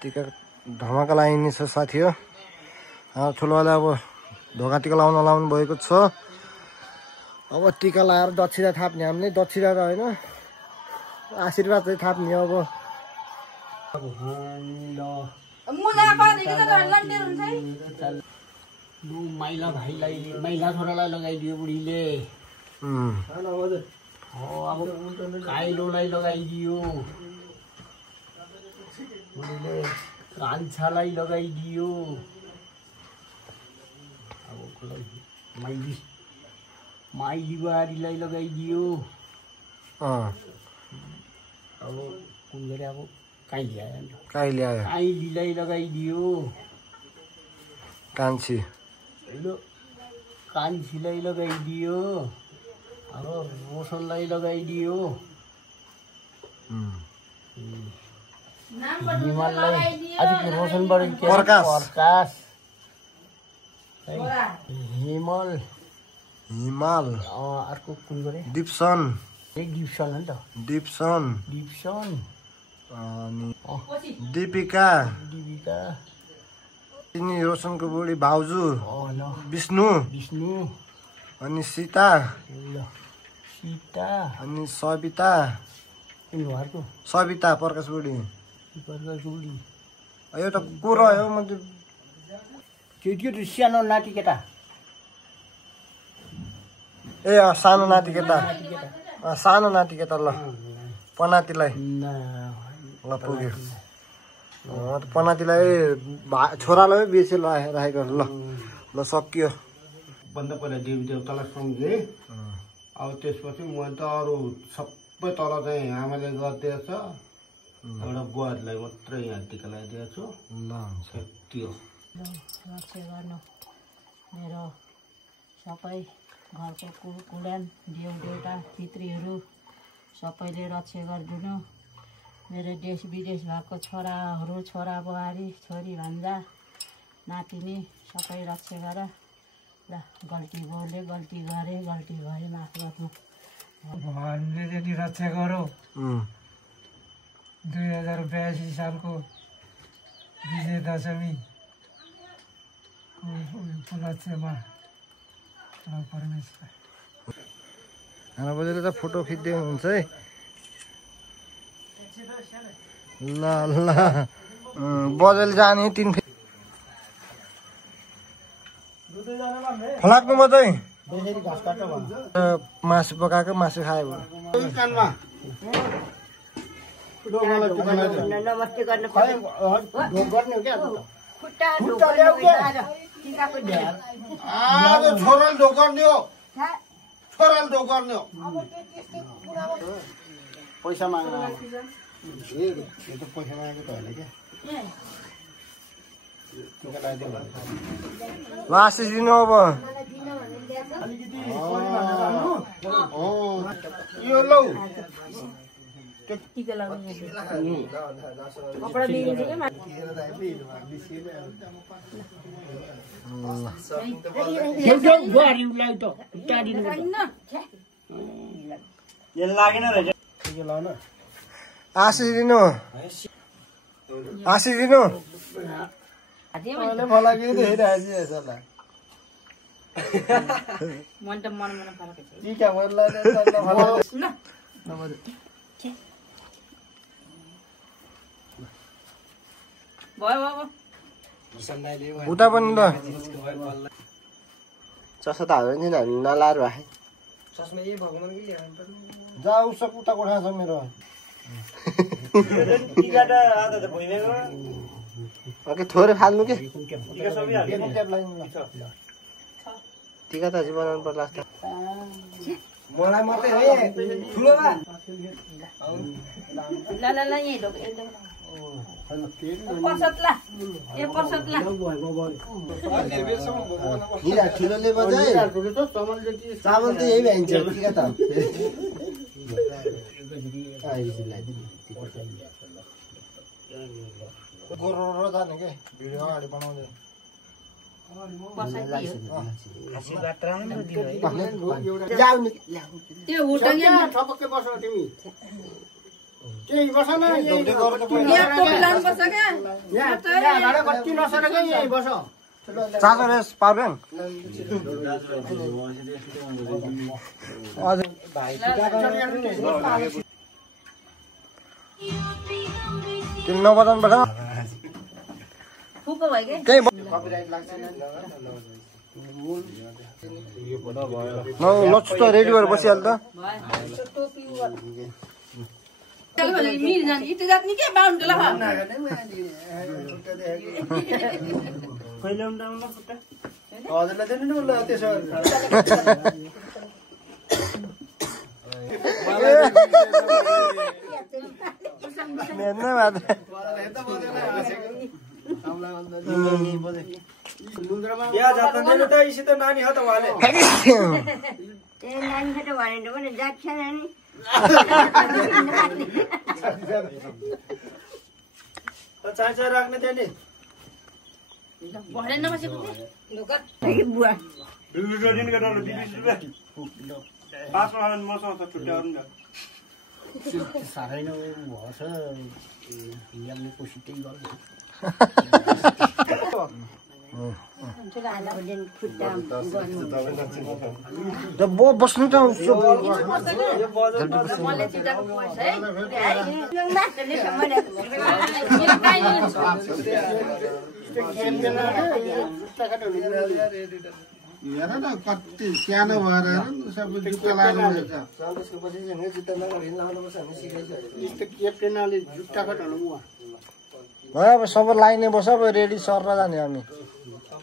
टिका धमाका लगाइने छ साथी हो। ठुलोवाले अब ढोका टिका लाउनु भएको छ। अब टिका लगाएर दक्षिणा थाप्ने हामीले। दक्षिणा त होइन, आशीर्वाद चाहिँ थाप्ने अब। माइला भाइलाई, माइला छोरालाई लगाइदियो बुढीले। अब काइलोलाई लगाइदियो बुढीले, कान्छालाई लगाइदियो। अब माइली बुहारीलाई लगाइदियो। अब कुन गरे अब काइली आयो, काइलीलाई लगाइदियो। कान्छी कान्छीलाई लगाइदियो। अब रोशनलाई लगाइदियो। हिमाललाई अझै रोशनबाट प्रकाश हिमाल अर्को कुन गरे दिप्सन हो नि त। दिप्सन अनि दीपिका तिनी रोशनको बुढी भाउजू विष्णु अनि सीता अनि सविता प्रकाश बुढी। एउटा को रह्यो मतलब त्यो सानो नाति केटा। ए सानो नाति केटा ल पनातिलाई ल पुग्यो। पनातिलाई छोरालाई बेसी राखेको ल सकियो। भन्दा पहिला देवी देवतालाई सम्झे। अब त्यसपछि म त अरू सबै तल चाहिँ आमाले गरिदिएछ। एउटा बुहारीलाई मात्रै यहाँ टिका लगाइदिएको छु। त्यो रक्षा गर्नु मेरो सबै घरको कुलान देउदेउता पितृहरू सबैले रक्षा गरिदिनु। मेरो देश विदेश भएको छोराहरू, छोरा बुहारी, छोरी भान्जा नातिनी सबै रक्षा गर ल। गल्ती बोले, गल्ती गरे, गल्ती भए माफ गर्नु। भगवानले चाहिँ रक्षा गरौँ। 2082 सालको विजय दशमी उपलक्ष्यमा परमेश्वर। खाना बजेले त फोटो खिच्दै हुन्छ है। ल बजेल जाने 3 फलाक्नु मात्रै मासु पकाएको मासु खायो। नमस्ते गर्नु पर्यो। छोराले ढोकर्ने हो, छोराले ढोकर्ने हो। पैसा माग्नु पैसा मागेको त होइन क्या। ल आशिष दिनु अब। यो लौ टिका लगाउनु कपडा दिन्छ के आशिष दिनु मन त मन फरक छ। टिका मरला उता पनि ल चस्मा त हाल्यो नि हामी नलाएर भए जा उसको उता कोठा छ मेरो। थोरै फाल्नु के टिका त अझै बनाउनु पर्ला जस्तो। मलाई मात्रै है ठुलो ल यही ढोक पर्सतला ए पर्सतला हिरा ठुलोले बजाए चामल त यही भइन्छ टिका त गोरो जाने के भिडियो अगाडि बनाउँदै त्यो होटल ठपक्कै बस्न तिमी केही बस न कति नसरेको यही बस चार्जर यस पावर ब्याङ्क हजुर तिमी नबजाउनुपर्छ फुको भयो के त्यही लच्छु त रेडी गरेर बसिहाल्छ त मिल जाने इतो जात नि के बाउन्ड गला हजुरलाई दिनु न ल त्यसो नानी हो त उहाँले चाचा राख्ने त्यहाँ नि भरे नबसेको साह्रै नै भएछ यिनीहरूले कोसिसै गर्छ बस्नु त हेर न कति सानो भएर सबै जुत्ता लाग्नु क्याप्टेनले जुत्ता कटाउनु भयो अब सबै लाइनै बस अब रेडी सर जाने हामी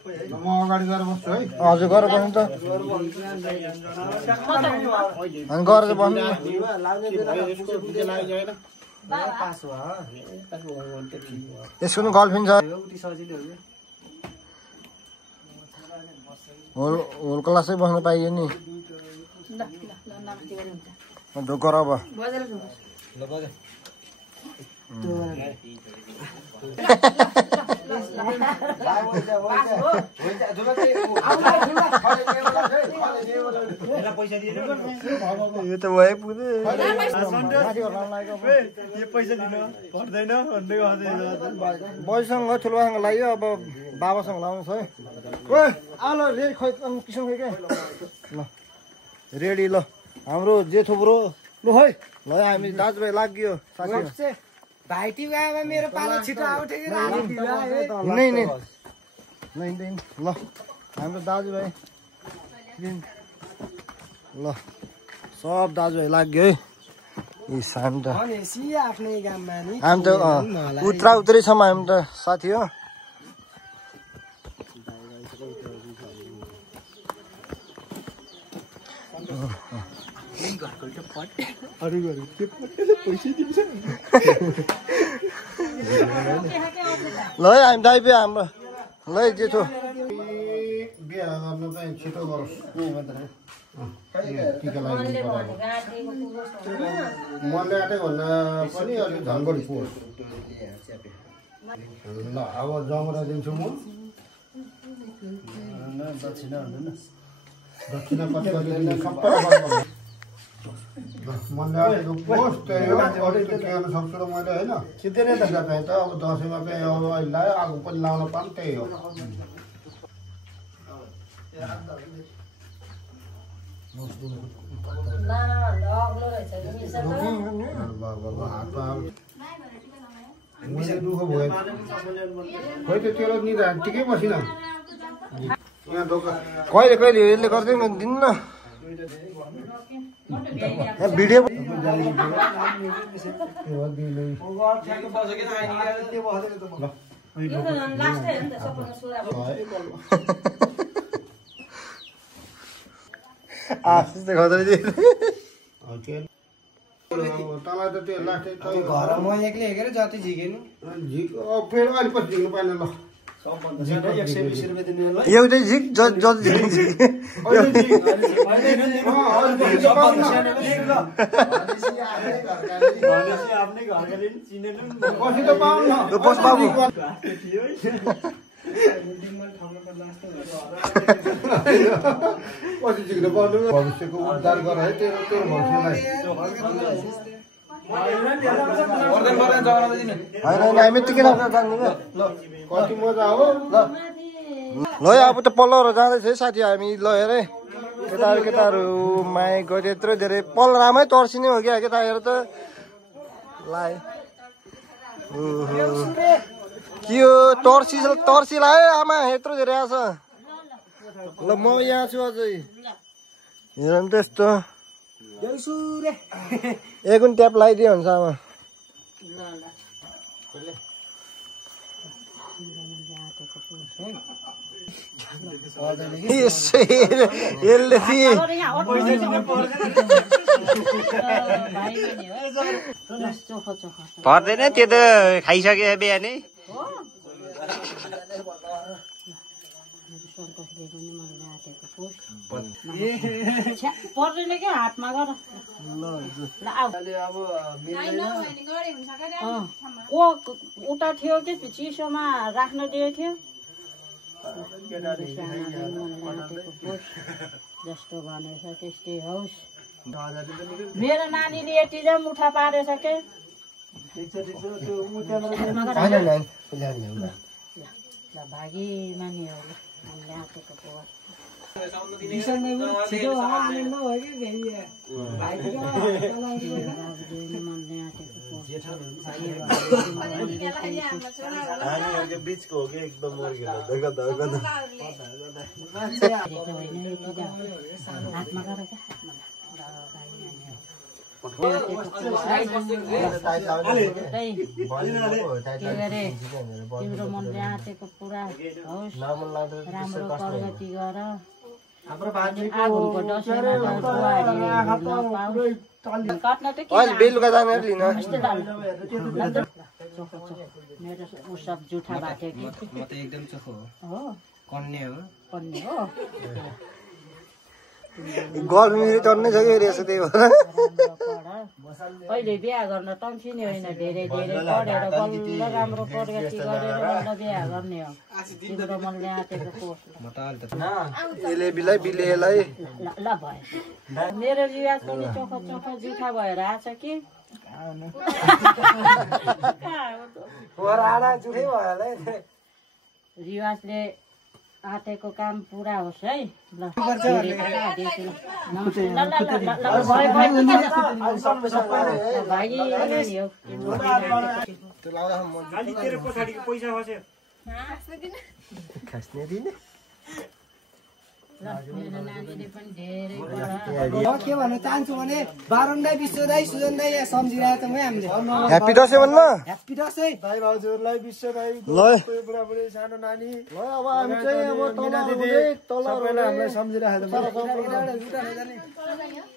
म अगाडि गएर बस्छु है हजुर गरेर बस्नु त अनि गरेर बस्नु यसको पनि गर्लफ्रेन्ड छ होल क्लासै बस्नु पाइयो नि ढोकर अब यो त भए पुग्यो बजीसँग ठुलोसँग लाग्यो अब बाबासँग लाउनु छ है आलो रेडी खोइ किसिम खोइ क्या ल रेडी ल हाम्रो जेठो ब्रो लु है ल हामी दाजुभाइ लाग्यो भाइटी गएमा मेरो पालो छिटो आउँथ्यो ल हाम्रो दाजुभाइ ल सब दाजुभाइ लाग्यो है हामी त आफ्नै गाममा नि हामी त उत्रा उत्रीसम्म हामी त साथी हो ल है हामी दाइ बिहा हाम्रो ल है जेठो बिहा गर्नु चाहिँ छिटो गरोस् टिका लगाइदिनु मनले आँटे भन्दा पनि अलिक झन्गडी पुगोस् ल अब जमरा दिन्छु म दक्षिणा कति दिने सबै मनले आँटेको पोस्ट त्यही हो अरू त के गर्नु सक्छु र मैले होइन सिधै नै त चाहिँ त अब दसैँमा चाहिँ अब अहिले आगो पनि लाउन पाऊँ त्यही हो दुःख भयो खोइ त तेरो निधा टिकै बसिन यहाँ दोकान कहिले कहिले यसले गर्दैन दिन्न भिडियो आशिष देखाउँदै तँलाई त त्यो लास्ट घर म एक्लै हेरेर जति झिकेनु फेरि अहिले पछि झिक्नु पाएन ल एउटै झिक जति झिक बस बाबु भविष्यको उद्धार गर है तेरो तेरो भविष्यलाई हामी टिकेर कति मजा हो ल अब त पल्लोहरू जाँदैछ है साथी हामी ल हेरे केटाहरू माया गरे यत्रो धेरै पल रामै तर्सिने हो क्या केटाहरू त लाए के हो तर्सी लायो आमा यत्रो धेरै आछ ल म यहाँ छु अझै हेर नि त्यस्तो एकुन ट्याप लगाइदियो हुन्छ आमा यसले पर्दैन त्यो त खाइसक्यो बिहानै पर्दैन क्या हातमा गर उता थियो कि चिसोमा राख्न दिएको थियो जस्तो भनेछ त्यस्तै होस् मेरो नानीले यति चाहिँ मुठा पारेछ के भागी मानी हो बिचको हो कि एकदम हातमा गर तिम्रो मनले आँटेको पुरा होस् राम्रो प्रगति गर आगोको बेलुका जाने लिन मेरो उसब जुठा बाट्यो कि म त एकदम चोखो हो कन्या हो गर्मी चढ्नै छ कि रहेछ त्यही भएर अहिले बिहा गर्न तम्सिने होइन धेरै धेरै पढेर बल्ल राम्रो प्रगति गरेर बल्ल बिहा गर्ने हो तिम्रो मनले आँटेको कोर्स यसले बिलाई बिलेलाई ल भयो मेरो रिवाज पनि चोखो चोखो जुठा भएर आछ कि रिवाजले आँटेको काम पुरा होस् है ल के भन्न चाहन्छु भने बारुन दाइ विश्व दाइ सुजन दाइ यहाँ सम्झिरहेको छ हामीले ह्याप्पी दसैँ भन्नु ह्याप्पी दसैँ भाइ भाउजूहरूलाई विश्व भाइ ल बुढाबुढी सानो नानी ल अब हामी चाहिँ अब तल सबैलाई हामीलाई सम्झिरहेको छ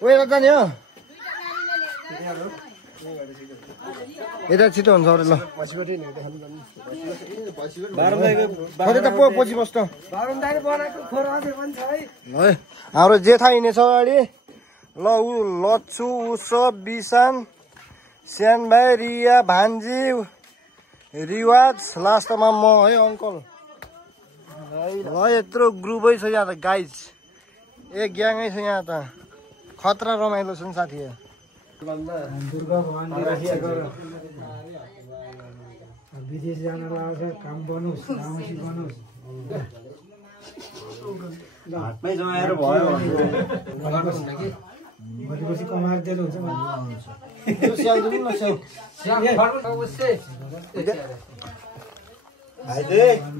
उयो जाने हो यता छिटो हुन्छ अरू ल खोइ त पछि बस्नु बारुन दाइले बनाएको खोर अझै पनि छ है है हाम्रो जेठा हिँडेछ अगाडि ल ऊ लच्छु उसब बिसान स्यान भाइ रिया भान्जी रिवाज लास्टमा म है अङ्कल ल यत्रो ग्रुपै छ यहाँ त गाइज एक ग्याङै छ यहाँ त खतरा रमाइलो छ नि साथी दुर्गा भगवानले रक्षा गर विदेश जान लागेको छ काम बनोस् राम्ररी बनोस् हातमै जमाएर भयो भोलिपछि कमाएर दिएर हुन्छ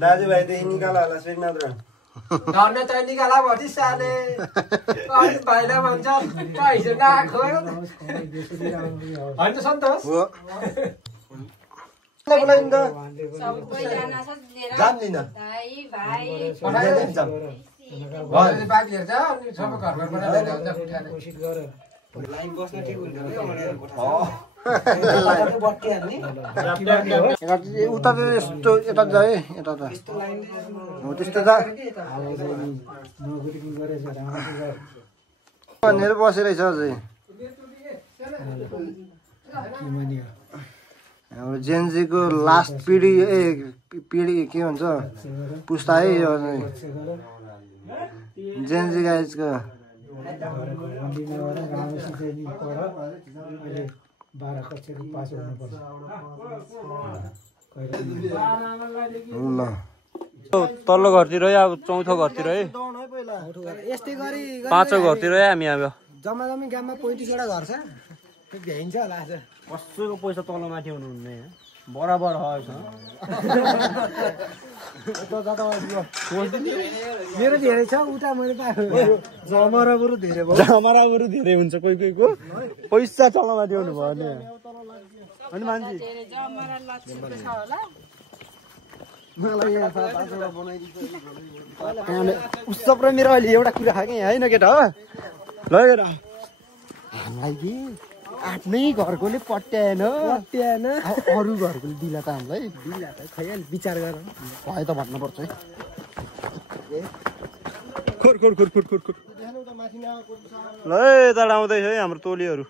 दाजुभाइ त निकाल होला श्रीनाथ धर्ने चाहिँ निकाला भति साले भाइलाई भन्छ पैसा नआएको होइन सन्तोष बाँकी हेर्छ अनि सबै घर घरबाट कोसिस गर लाइन बस्न ठिक हुन्छ उता त यस्तो यता जाए यता त हो त्यस्तो जा भनेर बसिरहेछ अझै हाम्रो जेनजीको लास्ट पिढी पिढी के भन्छ पुस्ता है यो जेनजी गाइजको तल्लो घरतिर अब चौथो घरतिर है यस्तै गरी पाँचौँ घरतिर हामी अब जम्मा जम्मी गाममा 35 वटा घर छ भ्याइन्छ होला आज कसैको पैसा तल माथि हुनुहुन्न बराबर मेरो धेरै छ उता मैले जमरा बरु धेरै भयो जमरा बरु धेरै हुन्छ कोही कोहीको पैसा तल माथि हुनु भयो नि अनि मान्छे उसप र मेरो अहिले एउटा कुरा खाएँ होइन केटा हो लगेर हामीलाई कि आफ्नै घरकोले पट्याएन अरू घरकोले दिला त हामीलाई दिला त खैहाल विचार गर भयो त भन्नुपर्छ है ल यता आउँदैछ है हाम्रो टोलीहरू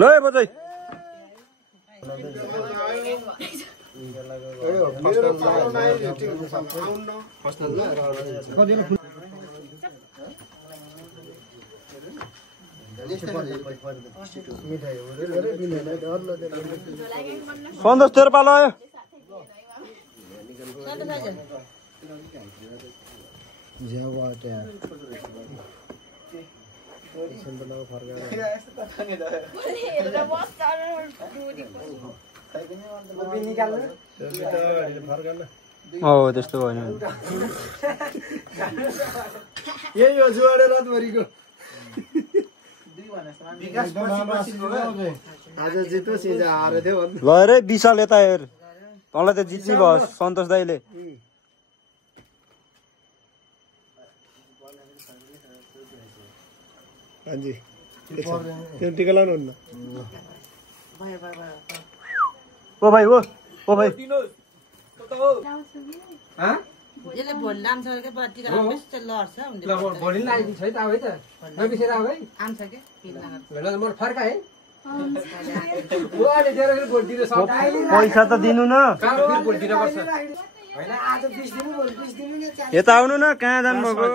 ल बजाइ सन्तोष तेरो पालो आयो त्यस्तो भएन यही हो जुवाडे रातभरिको आज जित्नुहोस् हिजो हारे थियो ल रे विशाल यता हेर तँलाई त जित्ने भयो सन्तोष दाइले हाजी त्यो टिका लाउनुहुन्न ओ भाइ ओ भाइ यसले भोलि लान्छ के टिका लाउनु लड्छ भोलि लागिदिन्छ है त अब है त नबिसेर अब है आउँछ के भेला म फर्का है ओले दिएर फेरि भोलि दिन सक्छ पैसा त दिनु न कारो फेरि भोलि दिन पर्छ हैन आज 20 दिनु भोलि 20 दिनु नि यता आउनु न कहाँ जानु भएको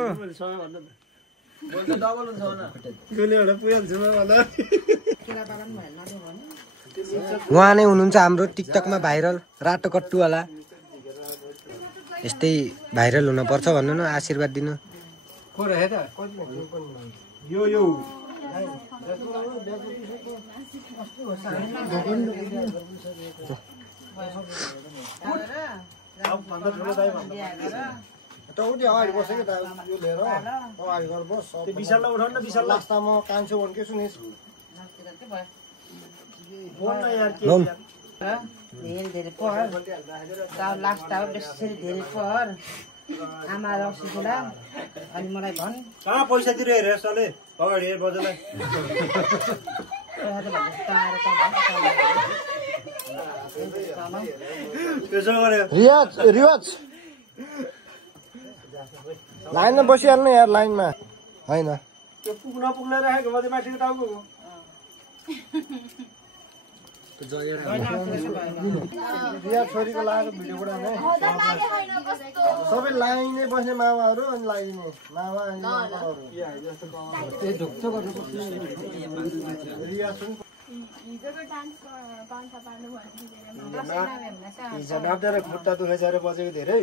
उहाँ नै हुनुहुन्छ हाम्रो टिकटकमा भाइरल रातो कट्टुवाला यस्तै भाइरल हुन पर्छ भन्नु न आशीर्वाद दिनु को रहे त यो त उठी अगाडि बस्यो कि त यो लिएर अगाडि गएर बस विशाललाई उठाउनु न विशाल लास्टमा म कान्छु भनेको छु नि धेरै पढ लास्ट अब बेसी धेरै पढ आमा रक्सी खुला अनि मलाई भन् कहाँ पैसातिर हेरेर सले अगाडि हेर बजालाई त्यसो गरे रिवाज लाइनमा बसिहाल्नु यार लाइनमा होइन त्यो पुग्न राखेको माथि माथिको टाउको रिया छोरीको लगाएको भिडियो बनाउने सबै लाइनै बस्ने मामाहरू अनि लागिने मामा अनि मामाहरू हिजो नाप्दा खुट्टा दुखेछ अरे बजेको धेरै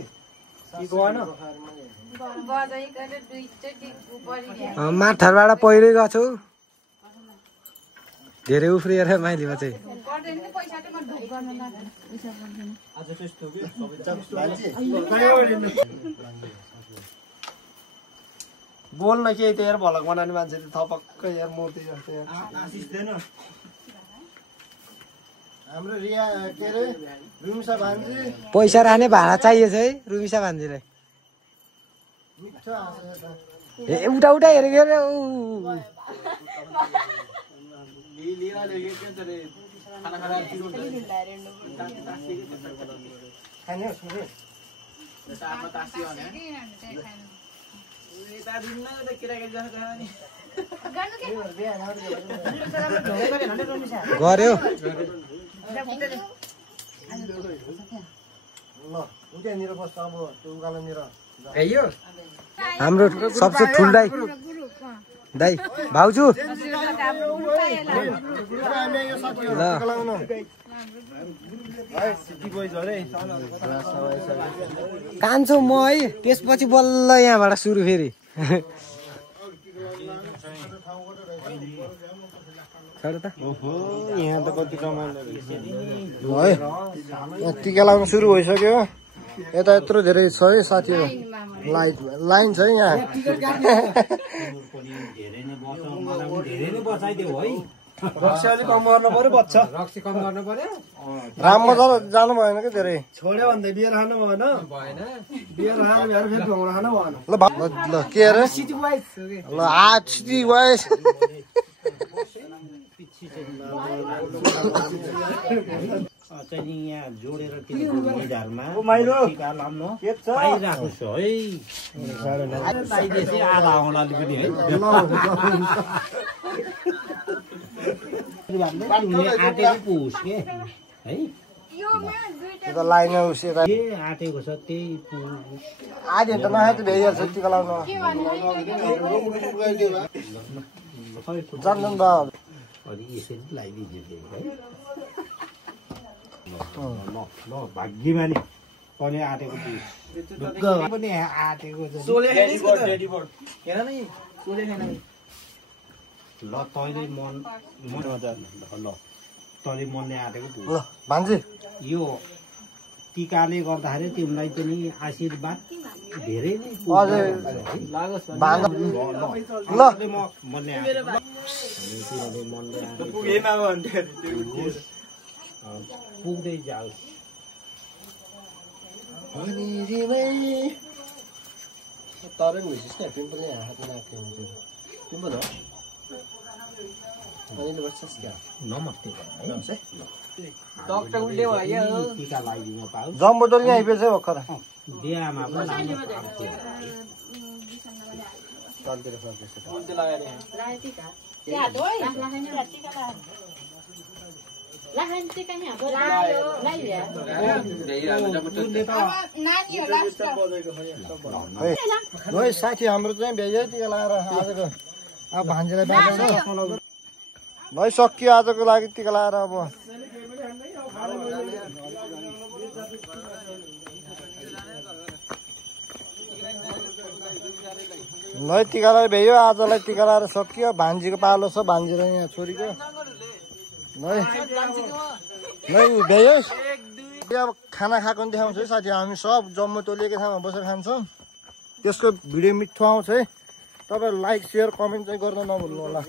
माथाबाट पहिरै गएको छु धेरै उफ्रिएर माइलीमा चाहिँ बोल्न केही त यार भलक बनाउने मान्छे त थपक्क यार मूर्ति जस्तो यार हाम्रो रिया के अरे रुमिसा भान्जी पैसा राख्ने भाडा चाहिएछ है रुमिसा भान्जीलाई मिठो आउँछ ए उता उता हेरेको अरे खाने हो सुने गर्यो ल उतानिर बस्छ अब त्यो उकालोनिर हाम्रो सबसे ठुल दाइ दाइ भाउजू ल कान्छो म है त्यसपछि बल्ल यहाँबाट सुरु फेरि यहाँ त कति रमाइलो है टिका लाउनु सुरु भइसक्यो यता यत्रो धेरै छ है साथीहरू लाइन छ है यहाँ रक्सी अलिक कम गर्नु पर्यो बच्चा राम्रो जानु भएन कि धेरै छोड्यो भने बियर खानु भएन बियर खानु भएर फेरि ढोँडा खानु भएन ल के अरे ल आठ सिटी वाइस चाहिँ यहाँ जोडेर निधारमा टिका लाउन पाइरहेको छु है लगाइदिएपछि आधा आउला अलिकति है आँटेको पो होस् के है यता लाइन उस यता के आँटेको छ त्यही आधी त नआए त भइहाल्छ टिका लाउनु जान्छन् बा अनि यसरी लगाइदिन्छु है ल भाग्यमानी तले आँटेको पनि आँटेको ल तैँले मन ल तैँले मनले आँटेको ल भान्जी यो टिकाले गर्दाखेरि तिमीलाई पनि आशीर्वाद धेरै नै ल मनले पुग्दै जाओस् तरै भइसिस् न पिम्पल यहाँ हातमा लाग्थ्यो पिम्पल हो अहिले बस्छस् क्या नमस्ते डक्टर उल्टे भयो टिका लगाइदिनु पाऊ जम्बोटोल यहाँ आइपुग्छ है भर्खर बिहामा पनि लाग्नु है साथी हाम्रो चाहिँ भ्याइ टिका लगाएर आजको अब भान्जीलाई ब्याग है सकियो आजको लागि टिका लगाएर अब है टिका लगाएर भ्याइयो आजलाई टिका लगाएर सकियो भान्जीको पालो छ भान्जी र यहाँ छोरीको है भ्याइयो अब खाना खाएको पनि देखाउँछ है साथी हामी सब जम्मू टोलिएको ठाउँमा बसेर खान्छौँ त्यसको भिडियो मिठो आउँछ है तपाईँहरू लाइक सेयर कमेन्ट चाहिँ गर्न नभुल्नु होला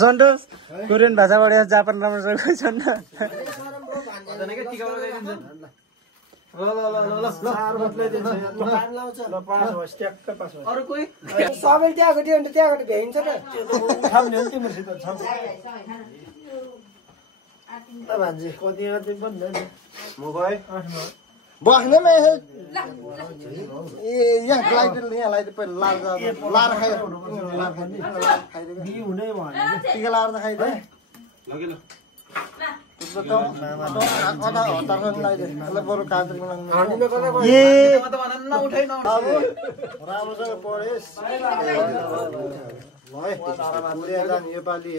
सन्तोष कोरियन भाषाबाट जापान राम्रो छैन सबै त्यहाँको त्यो त्यहाँबाट भ्याइन्छ त भान्जी कति म गएँ बस्नेमा ए यहाँ लगाइदिनु यहाँ लगाइदिनु पहिला लाएर खाइदियो टिका लाएर त खाइदियो आधा हतार लगाइदियो बरु काँक्रीमा राम्रोसँग पढेस् योपालि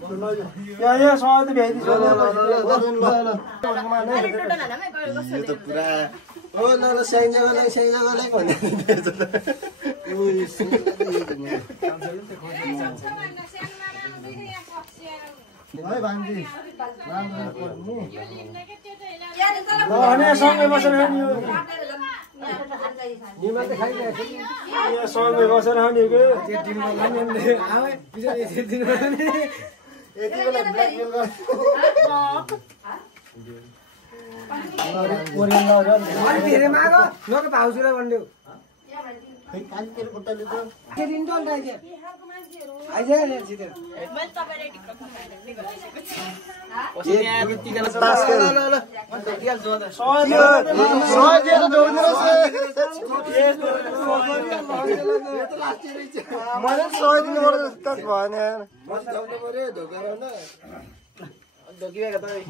यहाँ सबै त भ्याइदिन्छ यो त पुरा ओ ल ल स्याङ्जागले भन्दै है भान्जी सँगै बसेर सँगै बसेर खानेको यति बेला ब्ल्याकमेल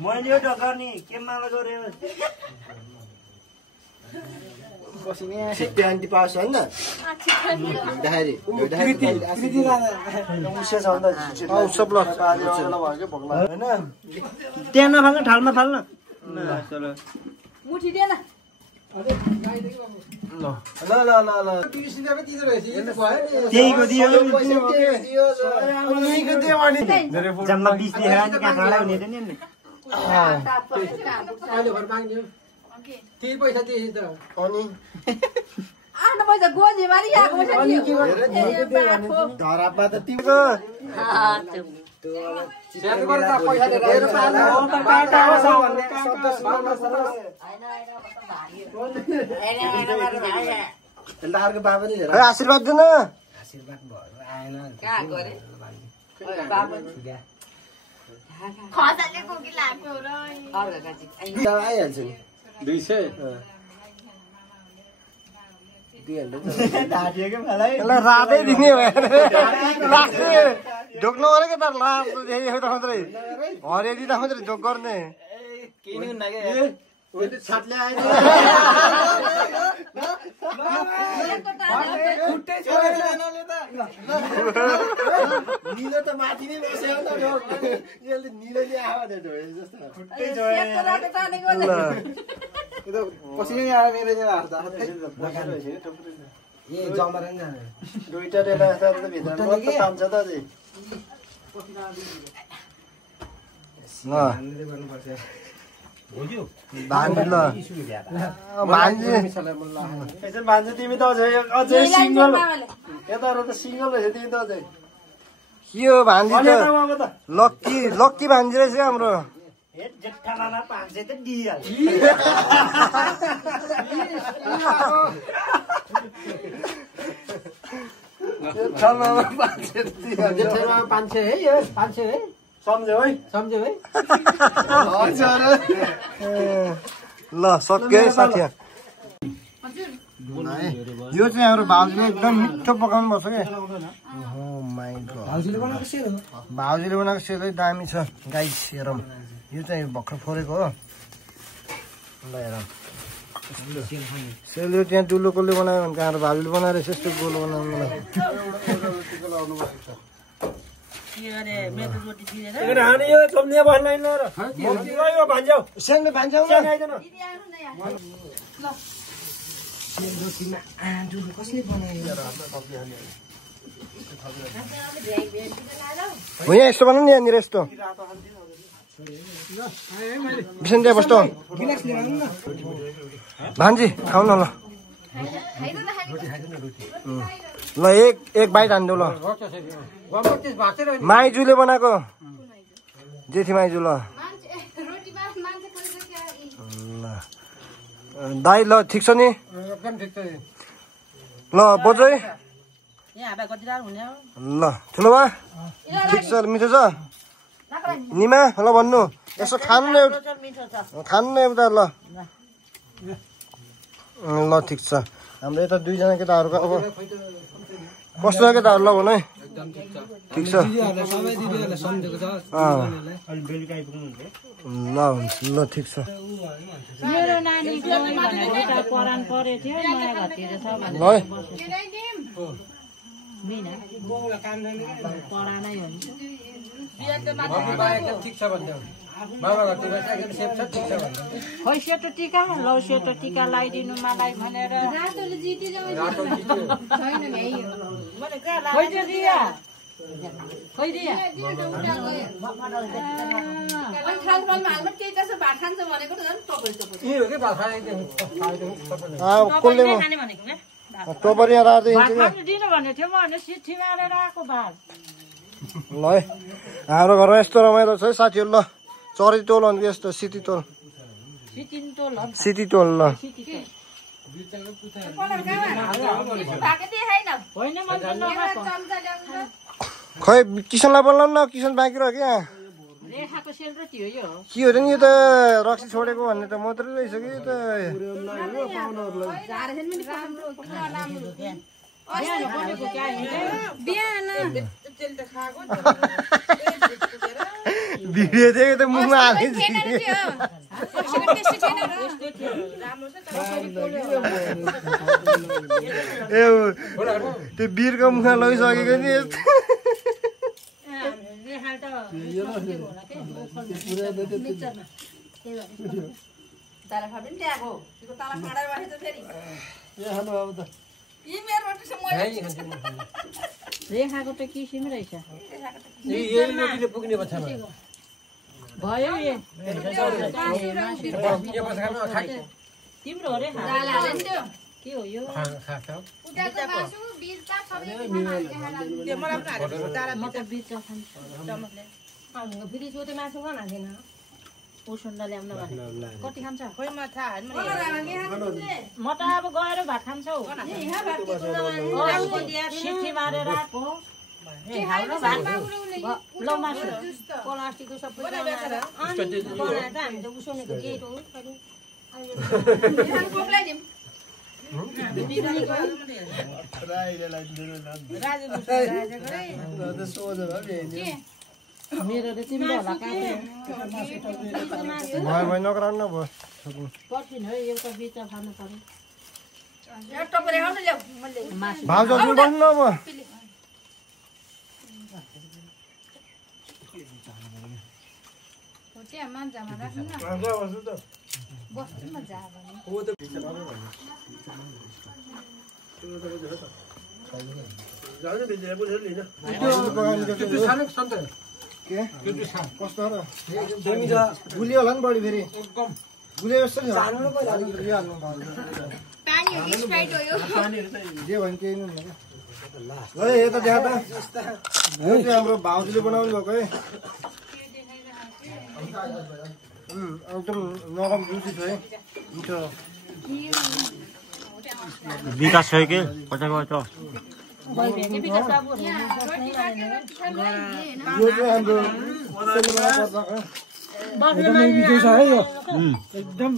मैले यो ढोका नि के माला गर्यो आन्टी पास होइन त्यहाँ नफाल्नु ठालमा फाल्न मुठी दिएन त्यहीको दियो जम्मा 20 दिएर कहाँ खाँडा हुने थियो नि त्यही पैसा दिएछ त अनि आफ्नो पैसा गोजी मारि आएको पैसा धरापा त तिम्रो अर्को बाबा नि आशीर्वाद दिन आइहाल्छ नि 200 रातै दिने ढोक्नु गरेको त मात्रै हरिदिँदा मात्रै ढोक गर्ने निलो त माथि नै बस्यो निलोले आवाज दुईटा डेला तान्छ त भान्जी तिमी त अझै सिङ्गल यता त सिङ्गल रहेछ तिमी त अझै यो भान्जी त लक्की भान्जी रहेछ हाम्रो जेठा मामा 500 त दिइहाल्छ जेठा मामा 500 है यो 500 है सम्झ्यौ है ल सक्यो है साथी यो चाहिँ हाम्रो भाउजूले एकदम मिठो पकाउनु पर्छ क्या भाउजूले बनाएको सेलै दामी छ गाइस हेरौँ यो चाहिँ भर्खर फोरेको हो ल हेरौँ सेल यो त्यहाँ दुलोकोले बनायो भने हाम्रो भाउजूले बनाएर यस्तो गोलो बनाउनु सानो भान्जाउ कसले बनायो हो यहाँ यस्तो बनाउनु नि यहाँनिर यस्तो बिसन त्यहाँ बस्छ भान्जी खाऊ न ल ल एक बाइट हान्देऊ ल माइजूले बनाएको जेठी माइजू ल दाइ ल ठिक छ नि ल बोजै ल ठुलो बा ठिक छ मिठो छ निमा ल भन्नु यसो खानु न एउटा ल ल ठिक छ हाम्रो यता दुईजना केटाहरूको अब कस्तो छ केटाहरू ल भन है ठिक छ ल हुन्छ ल ठिक छ मेरो नानीको परान परेको थियो नयाँ घरतिर छ पढा नै हुन्छ ठिक छ भन्दै मामाको टिका चाहिँ सेफ छ ठिक छ भन्दै खै सेतो टिका लौ सेतो टिका लगाइदिनु मलाई भनेर टोपरी दिनु भनेको थियो म सिठी मारेर आएको भात ल है हाम्रो घरमा यस्तो रमाइलो छ है साथीहरू ल चरी तोल अनि यस्तो सिटी तोल ल खै किसनलाई बोलाउनु न किसन बाँकी रह्यो क्या के हो र नि यो त रक्सी छोडेको भन्ने त मात्रै रहेछ कि यो त भिडियो चाहिँ त मुखमा हालिन्छ ए त्यो वीरको मुखमा लगिसकेको नि रेखाको त किसिम रहेछ पुग्ने बच्चामा भयो तिम्रो रे के हो यो पोषणले ल्याउनु कति खान्छ म त अब गएर भात खान्छौ सिठी मारेर आएको प्लास्टिकको सबै मेरो तिम्रो होला भयो नगराउनु भयो पर्खिन है एउटा बिचा खानु पर्यो भाउजू बस्नु अब कस्तो र गुलियो होला नि बढी फेरि गुलियो जस्तो नि जे भने केही नै ल यता देखा त यो चाहिँ हाम्रो भाउजूले बनाउनु भएको है एकदम नरम जुसी छ है मिठो विकास छ कि पचाएको छ यो चाहिँ हाम्रो एकदमै मिठो छ है यो एकदम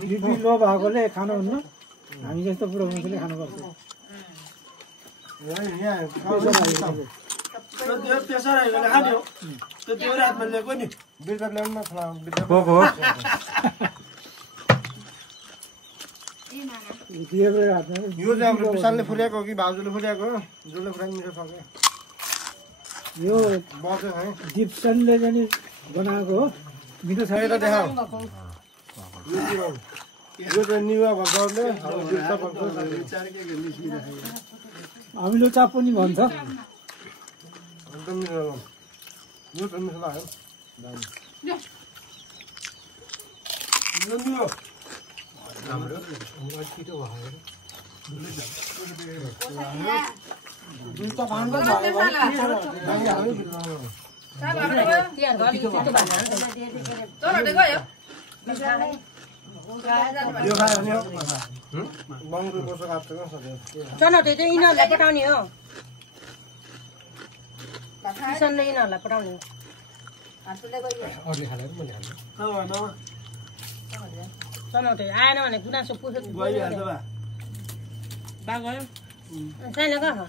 बिपी लो भएकोले खानुहुन्न हामी जस्तो बुढो मान्छेले खानुपर्छ प्रेसर आइगयो खाने हो त्यो रातमा ल्याएको नि बिर्का ल्याउनु यो चाहिँ हाम्रो विशालले फुल्याएको हो कि भाउजूले फुल्याएको हो जसले फुलाइ मिठो सक्यो यो बस्यो है डिप्सनले चाहिँ बनाएको हो मिठो छ यता देखाऊ यो चाहिँ निवा भगवानले हामीले चाप पनि भन्छ एकदम मिठो यो चाहिँ मिठो लाग्यो यो खायो भने बङ्गु बसो काट्छ चनौटे चाहिँ यिनीहरूलाई पठाउने हो किसनले यिनीहरूलाई पठाउने चनौटे आएन भने गुनासो पुग्छ साइले गयो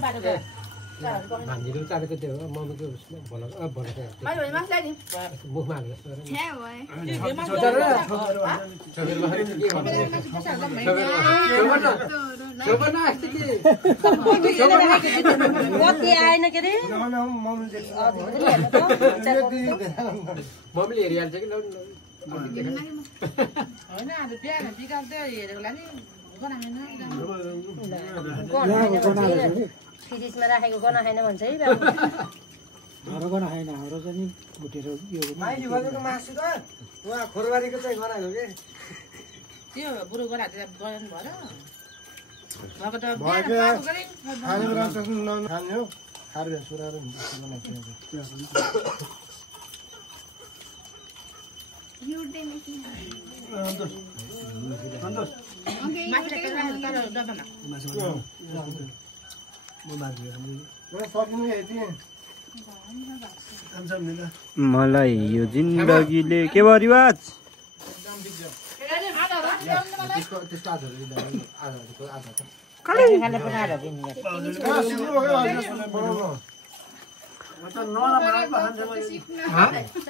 बाटो भान्जीले चालेको त्यो हो मम्मीको उसमा भनेको मुखमा हाल्नु कति आएन के अरे मम्मीले हेरिहाल्छ कि फ्रिजमा राखेको गना खाएन भन्छ है हाम्रो गना खाएन हाम्रो चाहिँ नि भुटेर यो माइली भनेको मासु त उहाँ खोरबारीको चाहिँ बनाएको के त्यो बुढो गरा गराउनु भएर भएको त खाने हो खाएर सुराएर मलाई यो जिन्दगीले के भयो रिवाज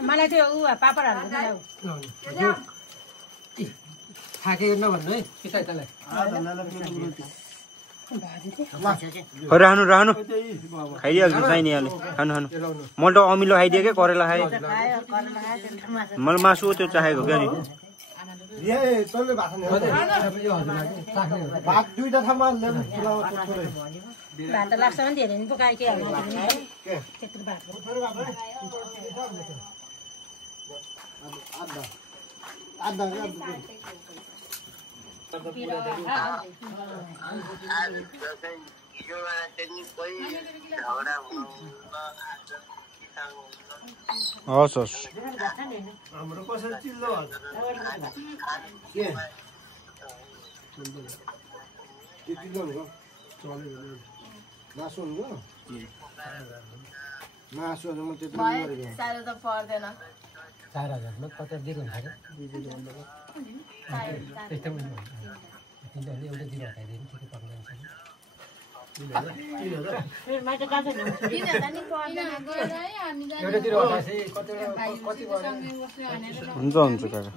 मलाई त्यो ऊ पापड हाल्नु थाकेको नभन्नु है पितालाई रहनु रहनु खाइदिइहाल्छु चाहिने हाल्नु खानु खानु मैले त अमिलो खाइदिएँ क्या करेला खाएँ मैले मासु त्यो चाहेको क्या नि भात दुईटा ठाउँमा भात लाग्छ भने धेरै नि पकाए के हाल्नु हस् हस् हाम्रो कसरी चिल्लो मासु मासु म त्यत्रो साह्रो त पर्दैन 4000मा 50 दिएर हुन्छ त्यस्तै पनि तिनीहरूले एउटा दिएर हटाइदियो नि ठिकै पर्दैन एउटा दिएर हटाएपछि कति हुन्छ हुन्छ काका